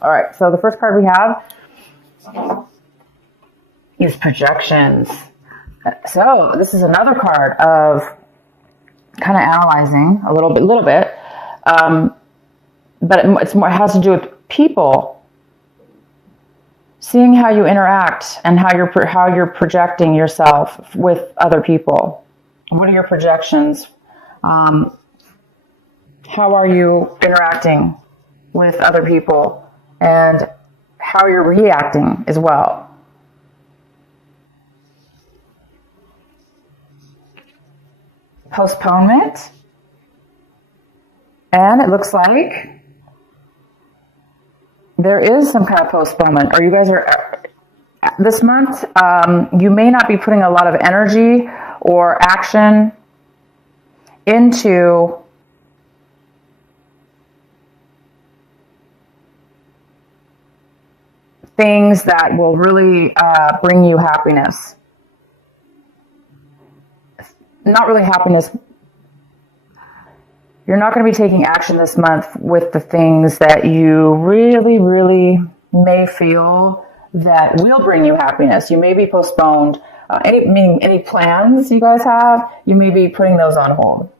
All right, so the first card we have is projections. So this is another card of kind of analyzing a little bit. But it has to do with people, seeing how you interact and how you're projecting yourself with other people. What are your projections? How are you interacting with other people, and how you're reacting as well. Postponement, and it looks like there is some kind of postponement, or you guys are, this month, you may not be putting a lot of energy or action into things that will really bring you happiness. Not really happiness. You're not going to be taking action this month with the things that you really, really may feel that will bring you happiness. You may be postponed. Any plans you guys have, you may be putting those on hold.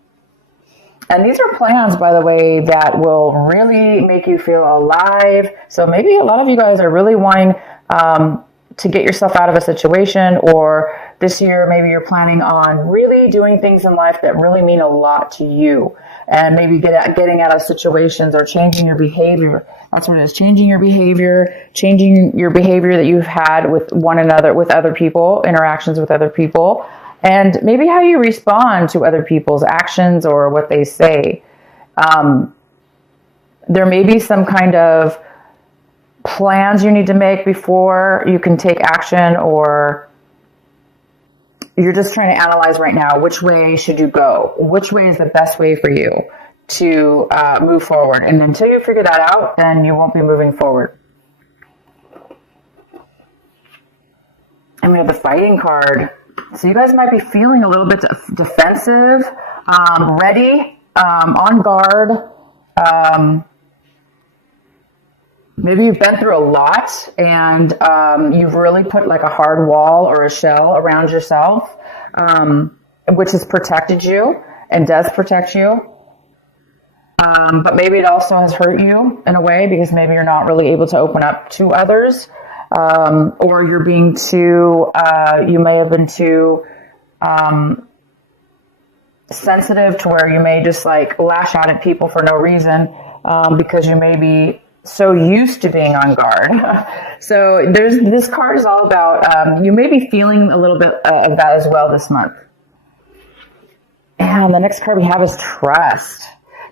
And these are plans, by the way, that will really make you feel alive. So maybe a lot of you guys are really wanting to get yourself out of a situation, or this year maybe you're planning on really doing things in life that really mean a lot to you, and maybe getting out of situations or changing your behavior. That's what it is, changing your behavior that you've had with one another, with other people, interactions with other people, and maybe how you respond to other people's actions or what they say. There may be some kind of plans you need to make before you can take action, or you're just trying to analyze right now, which way should you go? Which way is the best way for you to move forward? And until you figure that out, then you won't be moving forward. And we have the fighting card. So you guys might be feeling a little bit defensive, ready, on guard. Maybe you've been through a lot, and you've really put like a hard wall or a shell around yourself, which has protected you and does protect you. But maybe it also has hurt you in a way, because maybe you're not really able to open up to others, or you're being too, you may have been too sensitive to where you may just like lash out at people for no reason, because you may be so used to being on guard. So this card is all about, you may be feeling a little bit of that as well this month. And the next card we have is trust.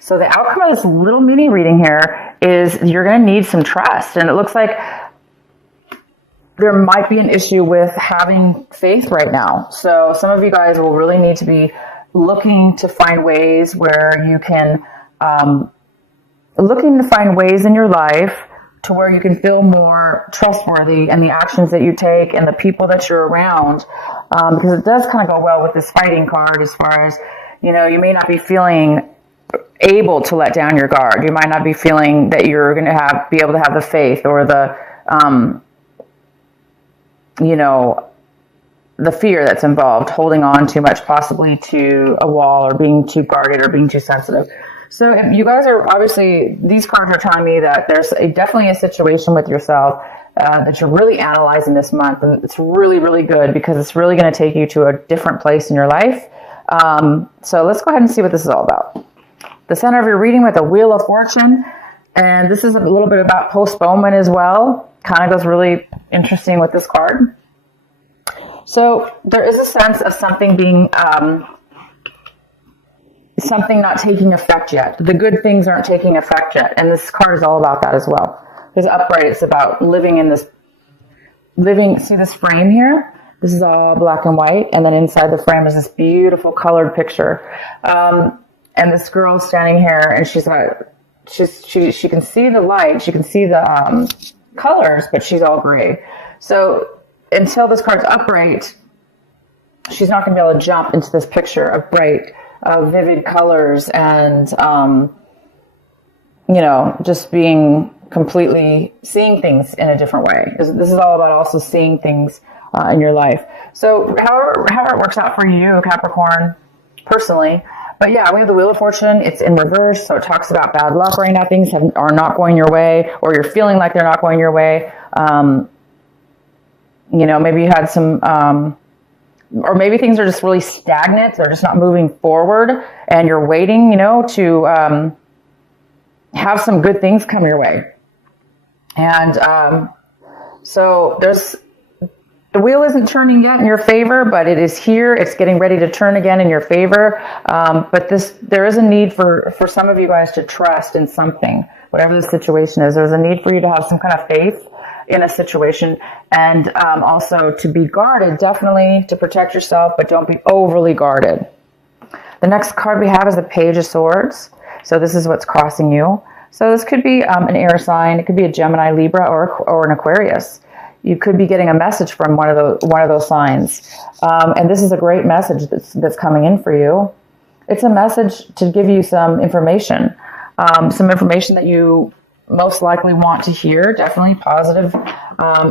So the outcome of this little mini reading here is you're going to need some trust. And it looks like there might be an issue with having faith right now. So some of you guys will really need to be looking to find ways where you can, looking to find ways in your life to where you can feel more trustworthy in the actions that you take and the people that you're around, because it does kind of go well with this fighting card as far as, you know, you may not be feeling able to let down your guard. You might not be feeling that you're going to be able to have the faith or the, the fear that's involved, holding on too much possibly to a wall, or being too guarded, or being too sensitive. So if you guys are, obviously, these cards are telling me that there's definitely a situation with yourself that you're really analyzing this month. And it's really, really good, because it's really going to take you to a different place in your life. So let's go ahead and see what this is all about. The center of your reading with a Wheel of Fortune. And this is a little bit about postponement as well. Kind of goes really interesting with this card. So there is a sense of something being... something not taking effect yet. The good things aren't taking effect yet. And this card is all about that as well. Because upright, it's about see this frame here? This is all black and white. And then inside the frame is this beautiful colored picture. And this girl's standing here, and she can see the light. She can see the colors, but she's all gray. So until this card's upright, she's not going to be able to jump into this picture of bright, vivid colors and, just being completely seeing things in a different way. This is all about also seeing things in your life. So however it works out for you, Capricorn, personally. But yeah, we have the Wheel of Fortune. It's in reverse, so it talks about bad luck right now. Things are not going your way, or you're feeling like they're not going your way. Maybe you had some, or maybe things are just really stagnant. They're just not moving forward, and you're waiting, to have some good things come your way. And so the wheel isn't turning yet in your favor, but it is here. It's getting ready to turn again in your favor. But there is a need for some of you guys to trust in something, whatever the situation is. There's a need for you to have some kind of faith in a situation, and also to be guarded, definitely to protect yourself, but don't be overly guarded. The next card we have is the Page of Swords. So this is what's crossing you. So this could be an air sign. It could be a Gemini, Libra, or an Aquarius. You could be getting a message from one of those signs. And this is a great message that's coming in for you. It's a message to give you some information that you most likely want to hear, definitely positive.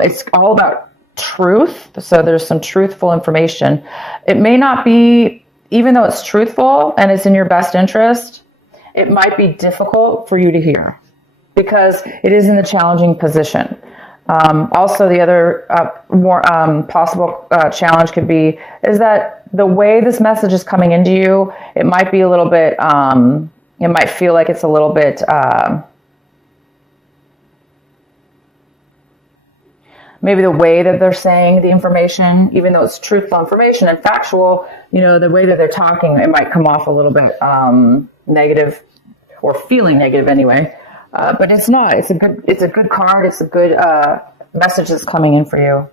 It's all about truth. So there's some truthful information. It may not be, even though it's truthful and it's in your best interest, it might be difficult for you to hear because it is in a challenging position. Also, the other more possible challenge could be is that the way this message is coming into you, it might be a little bit, it might feel like it's a little bit, maybe the way that they're saying the information, even though it's truthful information and factual, the way that they're talking, it might come off a little bit negative, or feeling negative anyway. But it's not. It's a good card. It's a good message that's coming in for you.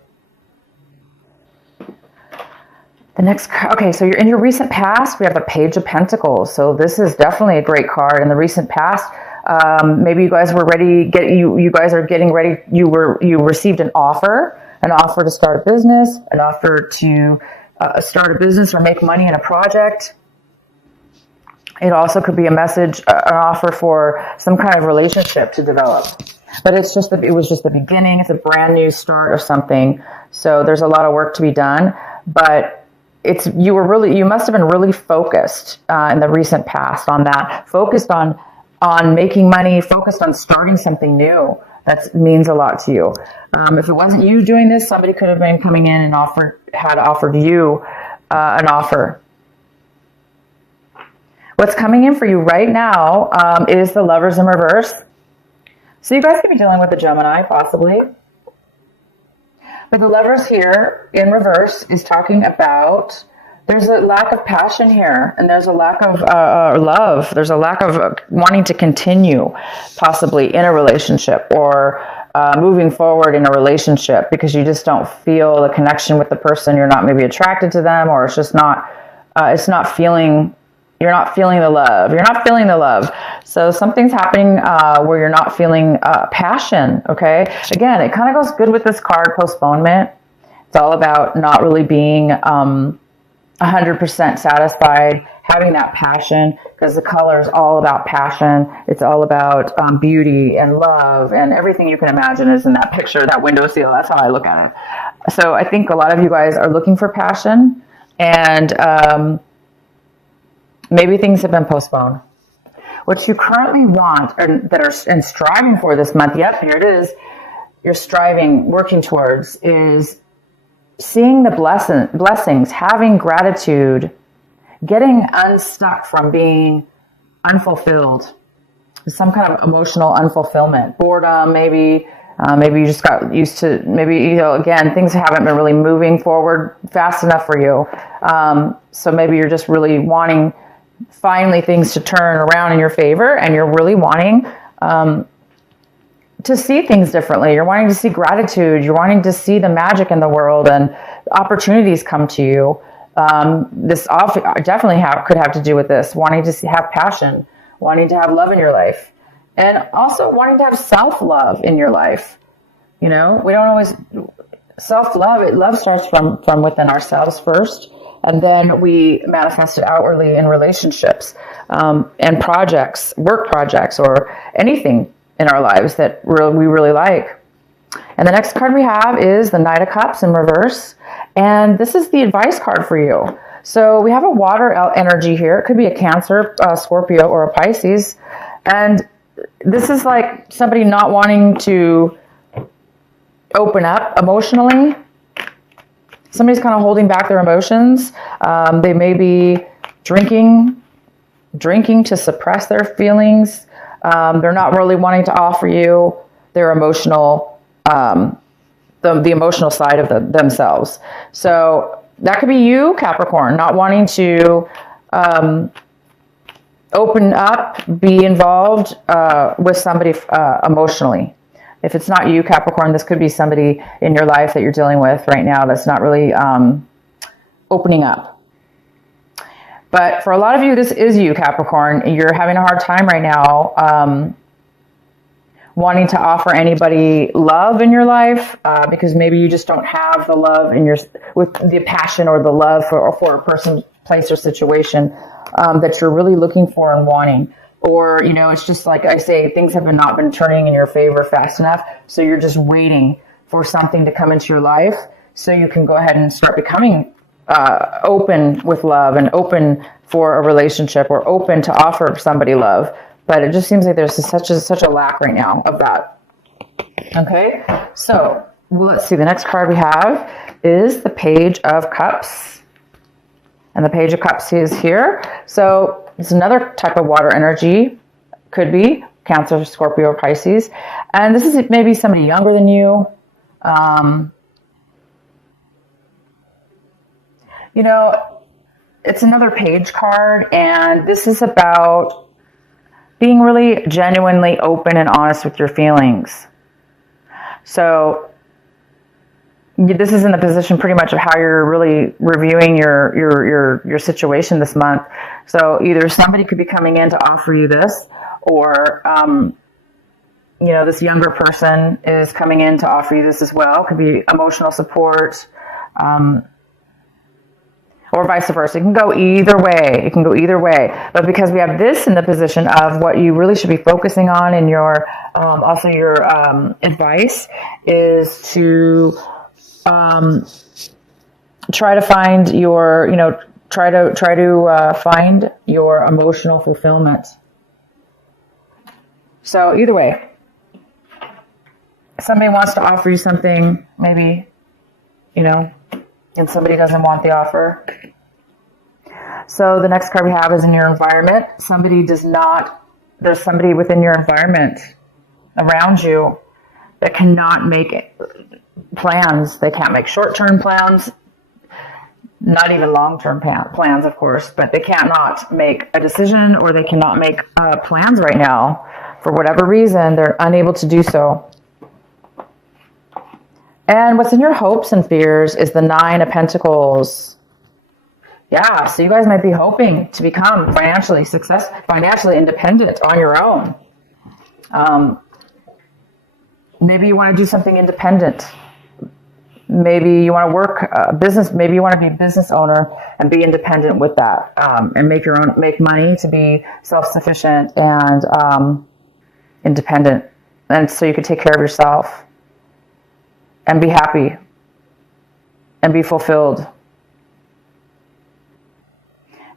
The next, okay, so you're in your recent past. We have the Page of Pentacles. So this is definitely a great card. In the recent past, maybe you guys were ready. You guys are getting ready. You received an offer to start a business, an offer to start a business or make money in a project. It also could be a message, an offer for some kind of relationship to develop. But it was just the beginning. It's a brand new start of something. So there's a lot of work to be done. But you must have been really focused in the recent past on that. Focused on making money, focused on starting something new. That means a lot to you. If it wasn't you doing this, somebody could have been coming in and had offered you an offer. What's coming in for you right now is the Lovers in reverse. So you guys could be dealing with a Gemini, possibly. But the Lovers here in reverse is talking about there's a lack of passion here, and there's a lack of love. There's a lack of wanting to continue, possibly in a relationship or moving forward in a relationship because you just don't feel the connection with the person. You're not maybe attracted to them, or it's just not. You're not feeling the love. You're not feeling the love. So something's happening where you're not feeling passion, okay? Again, it kind of goes good with this card, postponement. It's all about not really being 100% satisfied, having that passion, because the color is all about passion. It's all about beauty and love, and everything you can imagine is in that picture, that windowsill. That's how I look at it. So I think a lot of you guys are looking for passion, and maybe things have been postponed. What you currently want and striving for this month, yep, here it is, you're striving, working towards, is seeing the blessings, having gratitude, getting unstuck from being unfulfilled, some kind of emotional unfulfillment, boredom, maybe you just got used to, maybe, again, things haven't been really moving forward fast enough for you. So maybe you're just really wanting finally things to turn around in your favor, and you're really wanting to see things differently. You're wanting to see gratitude. You're wanting to see the magic in the world, and opportunities come to you. This definitely could have to do with this, wanting to have passion, wanting to have love in your life, and also wanting to have self-love in your life. We don't always self-love. Love starts from within ourselves first. And then we manifest it outwardly in relationships and projects, work projects, or anything. in our lives that we really like. And the next card we have is the Knight of Cups in reverse. And this is the advice card for you. So we have a water energy here. It could be a Cancer, Scorpio, or a Pisces. And this is like somebody not wanting to open up emotionally. Somebody's kind of holding back their emotions. They may be drinking to suppress their feelings. They're not really wanting to offer you their emotional, the emotional side of themselves. So that could be you, Capricorn, not wanting to open up, be involved with somebody emotionally. If it's not you, Capricorn, this could be somebody in your life that you're dealing with right now that's not really opening up. But for a lot of you, this is you, Capricorn. You're having a hard time right now wanting to offer anybody love in your life because maybe you just don't have the love with the passion or the love for a person, place, or situation that you're really looking for and wanting. Or, it's just like I say, things have not been turning in your favor fast enough. So you're just waiting for something to come into your life so you can go ahead and start becoming open with love and open for a relationship or open to offer somebody love. But it just seems like there's such a lack right now of that. Okay, so let's see. The next card we have is the Page of Cups. And the Page of Cups is here. So it's another type of water energy. Could be Cancer, Scorpio, or Pisces. And this is maybe somebody younger than you. It's another page card. And this is about being really genuinely open and honest with your feelings. So this is in the position pretty much of how you're really reviewing your situation this month. So either somebody could be coming in to offer you this, or this younger person is coming in to offer you this as well. It could be emotional support, or vice versa. It can go either way. But because we have this in the position of what you really should be focusing on in your also your advice is to try to find your, try to find your emotional fulfillment. So either way, somebody wants to offer you something, maybe, and somebody doesn't want the offer. So the next card we have is in your environment. There's somebody within your environment around you that cannot make plans. They can't make short-term plans, not even long-term plans, of course, but they cannot make a decision or they cannot make plans right now. For whatever reason, they're unable to do so. And what's in your hopes and fears is the Nine of Pentacles. Yeah, so you guys might be hoping to become financially independent on your own. Maybe you want to do something independent. Maybe you want to work business. Maybe you want to be a business owner and be independent with that, and make money to be self-sufficient and independent, and so you can take care of yourself and be happy and be fulfilled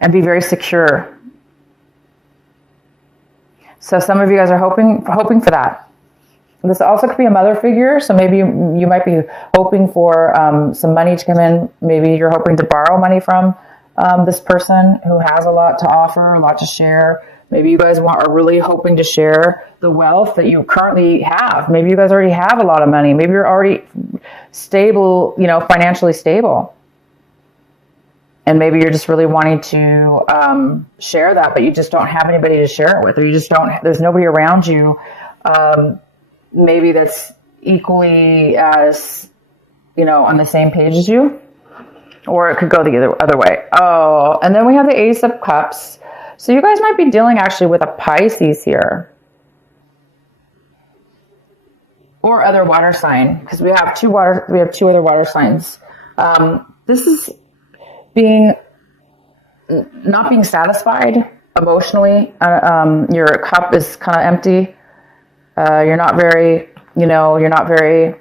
and be very secure. So some of you guys are hoping for that. This also could be a mother figure, so maybe you might be hoping for some money to come in. Maybe you're hoping to borrow money from this person who has a lot to offer, a lot to share. Maybe you guys are really hoping to share the wealth that you currently have. Maybe you guys already have a lot of money. Maybe you're already stable, financially stable. And maybe you're just really wanting to share that, but you just don't have anybody to share it with, or there's nobody around you. Maybe that's equally as, on the same page as you, or it could go the other way. Oh, and then we have the Ace of Cups. So you guys might be dealing actually with a Pisces here, or other water sign, because we have two other water signs. This is not being satisfied emotionally. Your cup is kind of empty. You're not very, you're not very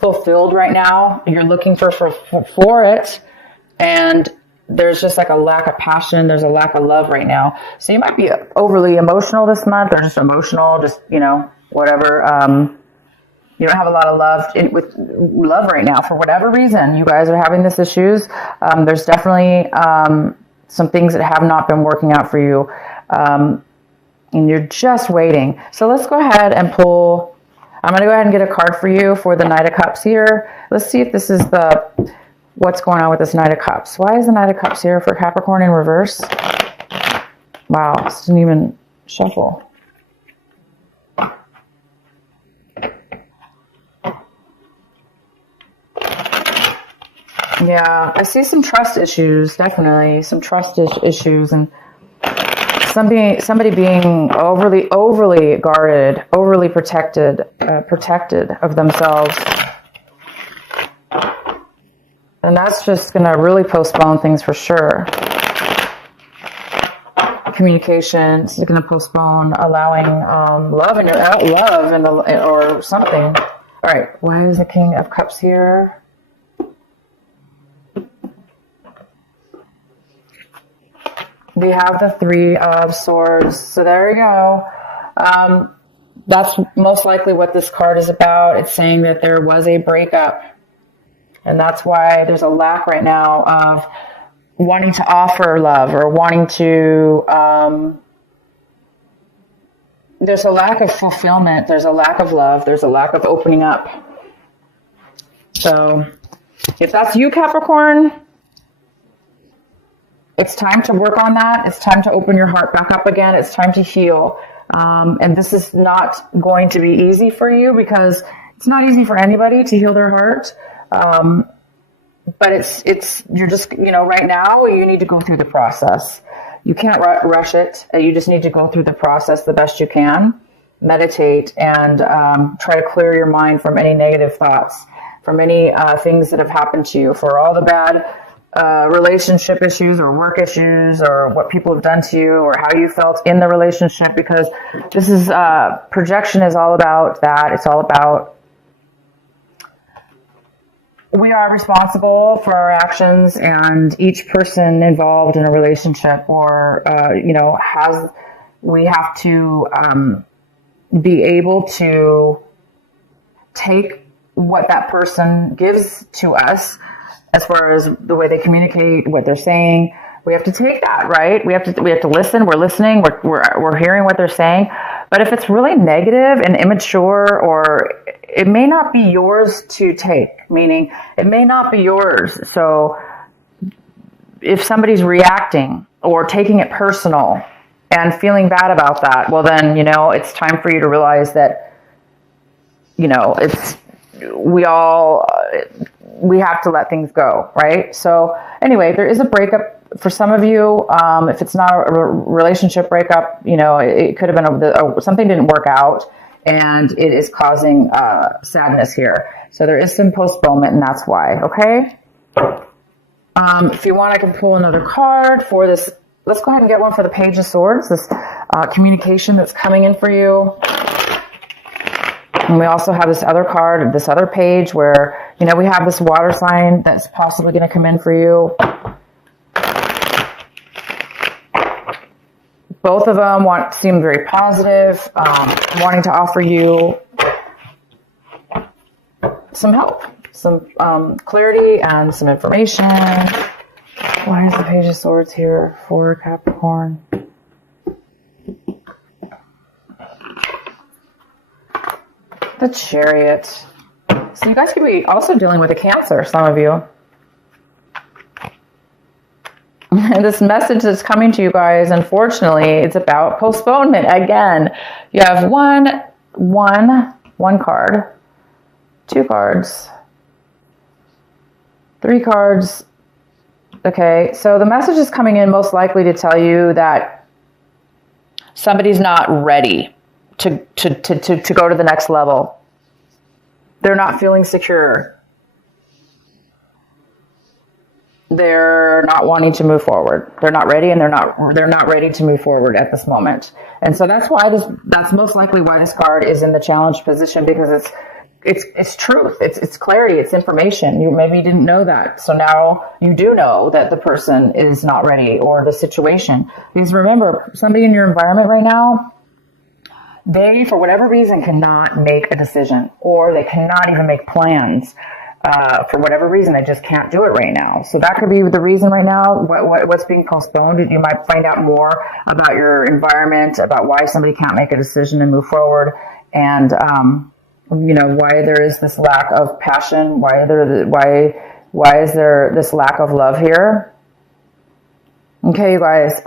fulfilled right now. You're looking for it. And there's just like a lack of passion. There's a lack of love right now. So you might be overly emotional this month, or just emotional, just, whatever. You don't have a lot of with love right now for whatever reason. You guys are having this issues. There's definitely some things that have not been working out for you. And you're just waiting. So let's go ahead and pull. I'm going to go ahead and get a card for you for the Knight of Cups here. Let's see if this is what's going on with this Knight of Cups. Why is the Knight of Cups here for Capricorn in reverse? Wow, this didn't even shuffle. Yeah, I see some trust issues, definitely some trust issues, and somebody being overly guarded, overly protected of themselves. And that's just going to really postpone things for sure. Communication is going to postpone allowing love or something. All right, why is the King of Cups here? We have the Three of Swords. So there you go. That's most likely what this card is about. It's saying that there was a breakup. And that's why there's a lack right now of wanting to offer love, or wanting to, there's a lack of fulfillment. There's a lack of love. There's a lack of opening up. So if that's you, Capricorn, it's time to work on that. It's time to open your heart back up again. It's time to heal. And this is not going to be easy for you, because it's not easy for anybody to heal their heart. But you're just, right now you need to go through the process. You can't rush it. You just need to go through the process the best you can. Meditate and try to clear your mind from any negative thoughts, from any things that have happened to you, for all the bad relationship issues or work issues, or what people have done to you, or how you felt in the relationship, because this is projection is all about that. It's all about, we are responsible for our actions, and each person involved in a relationship or we have to be able to take what that person gives to us, as far as the way they communicate, what they're saying. We have to take that, right? We have to listen. We're listening. We're hearing what they're saying. But if it's really negative and immature, or it may not be yours to take, meaning it may not be yours. So if somebody's reacting or taking it personal and feeling bad about that, well then, it's time for you to realize that, we have to let things go, right? So anyway, there is a breakup for some of you. If it's not a relationship breakup, it could have been something didn't work out, and it is causing sadness here. So there is some postponement, and that's why. Okay. If you want, I can pull another card for this. Let's go ahead and get one for the Page of Swords. This communication that's coming in for you. And we also have this other card, this other page where, we have this water sign that's possibly going to come in for you. Both of them seem very positive, wanting to offer you some help, some clarity, and some information. Why is the Page of Swords here for Capricorn? The Chariot. So you guys could be also dealing with a Cancer, some of you. And this message that's coming to you guys, unfortunately, it's about postponement. Again, you have one card, 2 cards, 3 cards. Okay, so the message is coming in most likely to tell you that somebody's not ready to go to the next level. They're not feeling secure. they're not wanting to move forward. They're not ready, and they're not ready to move forward at this moment. And so that's most likely why this card is in the challenge position, because it's truth. It's clarity. It's information. You maybe didn't know that. So now you do know that the person is not ready, or the situation. Because remember, somebody in your environment right now, they, for whatever reason, cannot make a decision, or they cannot even make plans. For whatever reason, they just can't do it right now. So that could be the reason right now, what's being postponed. You might find out more about your environment, about why somebody can't make a decision and move forward, and why there is this lack of passion, why is there this lack of love here. Okay, you guys,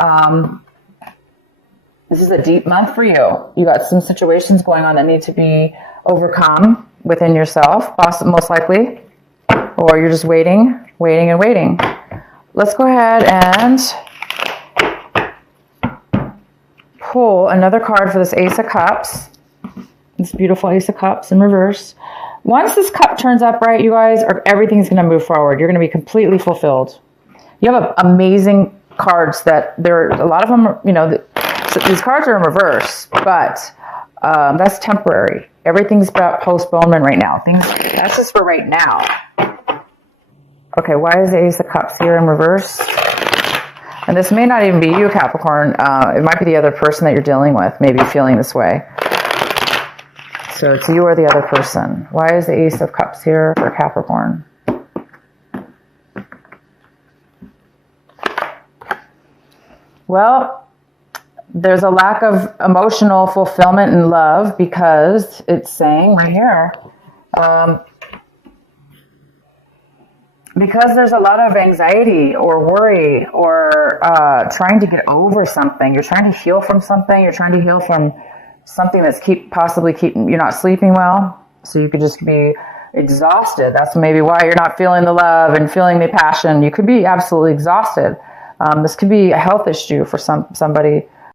this is a deep month for you. You got some situations going on that need to be overcome within yourself, most likely, or you're just waiting. Let's go ahead and pull another card for this Ace of Cups. This beautiful Ace of Cups in reverse. Once this cup turns upright, you guys, everything's going to move forward. You're going to be completely fulfilled. You have amazing cards that a lot of them, so these cards are in reverse, but that's temporary. Everything's about postponement right now. That's just for right now. Okay, why is the Ace of Cups here in reverse? And this may not even be you, Capricorn. It might be the other person that you're dealing with, maybe feeling this way. So it's you or the other person. Why is the Ace of Cups here for Capricorn? Well, there's a lack of emotional fulfillment and love, because it's saying right here, because there's a lot of anxiety or worry, or trying to get over something. You're trying to heal from something. You're trying to heal from something that's possibly keeping you're not sleeping well. So you could just be exhausted. That's maybe why you're not feeling the love and feeling the passion. You could be absolutely exhausted. This could be a health issue for somebody.